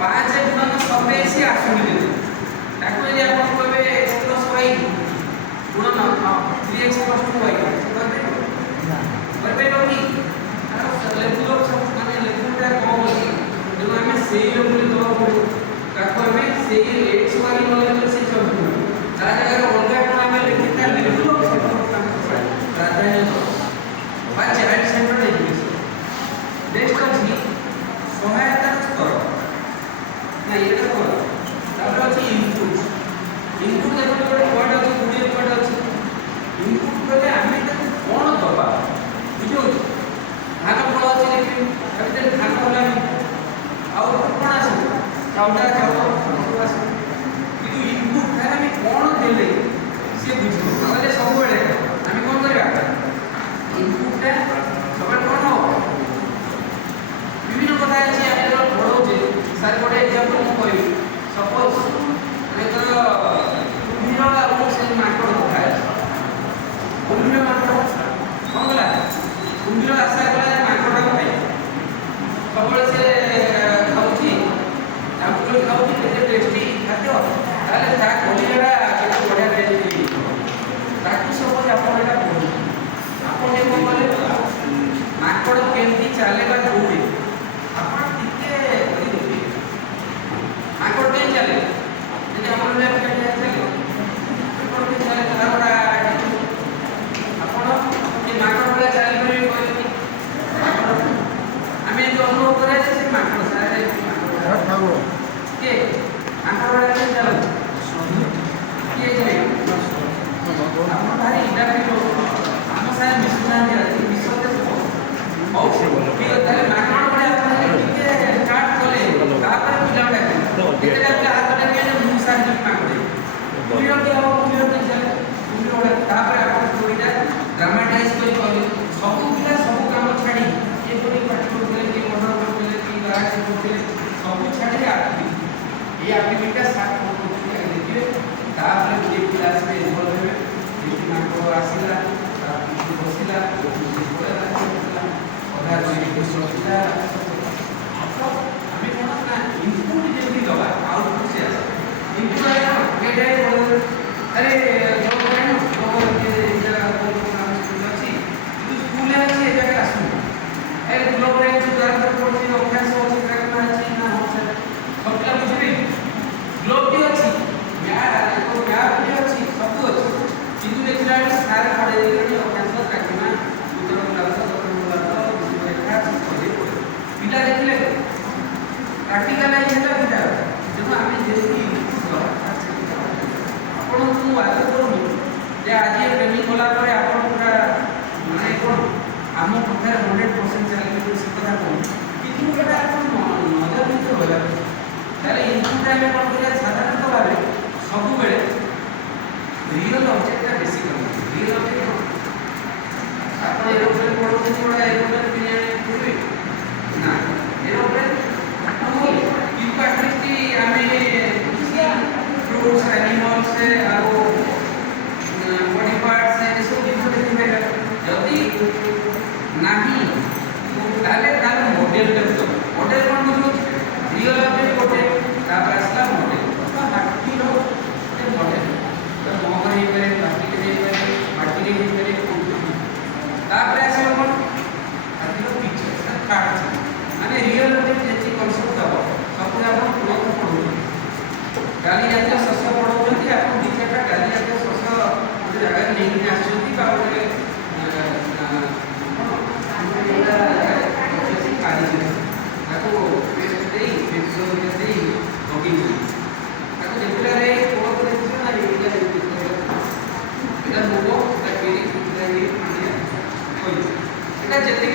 5 गुणन 100 आसुनी देते ताको जे आपण कहबे x + y गुणन 3x + 2y करबे ना करबे कि लेबुल माने लेबुलटा कम अछि जो हमें सेही लेबुल दो पड़ो ताको हमें सेही x y लेवल से सब ता जगह अलगा कोन हमें लिखिता लेबुल प्राधान्य दो बा चाइल्ड सेंटर एजुकेशन नेक्स्ट अछि सहायता स्तर ना ये तो तापर अछि इनपुट इनपुट देखो गोटे वर्ड अछि गुडी वर्ड अछि इनपुट कहले हमें ताको कोन दबा बुझो धान फल अछि लेकिन अभी धान होला आउटपुट कोन आसे चाउडा चाउल आसे किंतु इनपुट थारे हमें कोन देले से बुझो नले सब बेले हमें कोन करबा इनपुट सब कोन हो विभिन्न कथा अछि आपण पढो जे सर गोटे एग्जांपल म कहि सपोज मैं तो कुम्भीर और से माकड़ होता है कुम्भीर माकड़ कोन गला कुम्भीर आशा गला माकड़ को खाई सबले से खाउची आपको खाउची केते टेस्टी खाद्य ताले ता कोलिरा केते बढ़िया रेसिपी ताकि सपोज आपण एटा पढो आपण जे कोन बोले माकड़ केमती चलेगा दूर आपण टिके करी देबे माकड़ के चले जे आपण ले के चले माकड़ के चले तारा आपण के माकड़ वाला चले करी कोई हमें जो अनुभव करे से माकड़ सारे माकड़ खाओ के माकड़ वाला के चले के जे आपण भारी इंटरनेट हम सारे मिसना दे विश्व के बहुत के तारे माकड़ वाला आपण के काट कोले तापर पिलाटा केते का हाथ में के मुसा के माकड़ पूरा के हो पूरा के चले पूरा तापर आपण कोइना ड्रामाटाइज करी सब पिला सब काम छाड़ी ये कोई पाठ करले के मर्डर करले कि गार्ड करले सब छाड़ी ये एक्टिविटी साथ करले देखिए तापर के क्लास में इन्वॉल्व होवे ये माकड़ आसीला तापर बसिला अधा कोई के सोचिला हमें कोन ना इनपुट जल्दी दबा आउटपुट से इनपुट आया बेटे अरे जो है ना वो के जगह को काम अछि तो स्कूल है से जगह आसु ए ग्लोब रे सुधार कर पड़ती अभ्यास हो चित्र करना अछि ना हो सके सबका बुझबे ग्लोब भी अछि यार को यार भी अछि सब अछि किंतु देखला सारे पड़े के अभ्यास करना उतर क्लास पिला देखले प्रैक्टिकल है हेला पिला जब हमें देखि आपण को वाद करू जे आज ये ट्रेनिंग होला परे आपण पूरा माने कोन हम पथर 100% चले के से कथा कोन कितु बेटा आपण नजर नहीं होला ताले इनपुट में कोन करे साधारण भाबे सब बेले रियल ऑब्जेक्ट का बेसिक रियल ऑब्जेक्ट आपण एरोप्लेन पढो कि थोड़ा एरोप्लेन बिना पूरी ना एरोप्लेन हम इनको एटलीस्ट हमें फ्रूट्स एनिमल्स से और बॉडी पार्ट्स से सब जिन देखिबे जदी नाही ताले तार मॉडल करतो मॉडल कोन बुझो रियल ऑब्जेक्ट कोटे तापर असला मॉडल तो हाथी रो ए मॉडल तो मोहरी करे प्लास्टिक दे करे माटी दे करे तापर असला कोन हाथी रो पिक्चर कार्ड माने रियल ऑब्जेक्ट जेची कांसेप्ट दबो सब आपण प्लग पढो गाली जाते सस्य पढोचंती आपण दिचटा गाली जाते सस्य जे जगह नहीं आछंती काबरे ताको पेस्ट देई पेट्रोल देई नोटिंग ताको जेतला रे कोन को देखछ ना एरिया देखछ एटा लोगो ता केरी कुतला ये कोई एटा जेते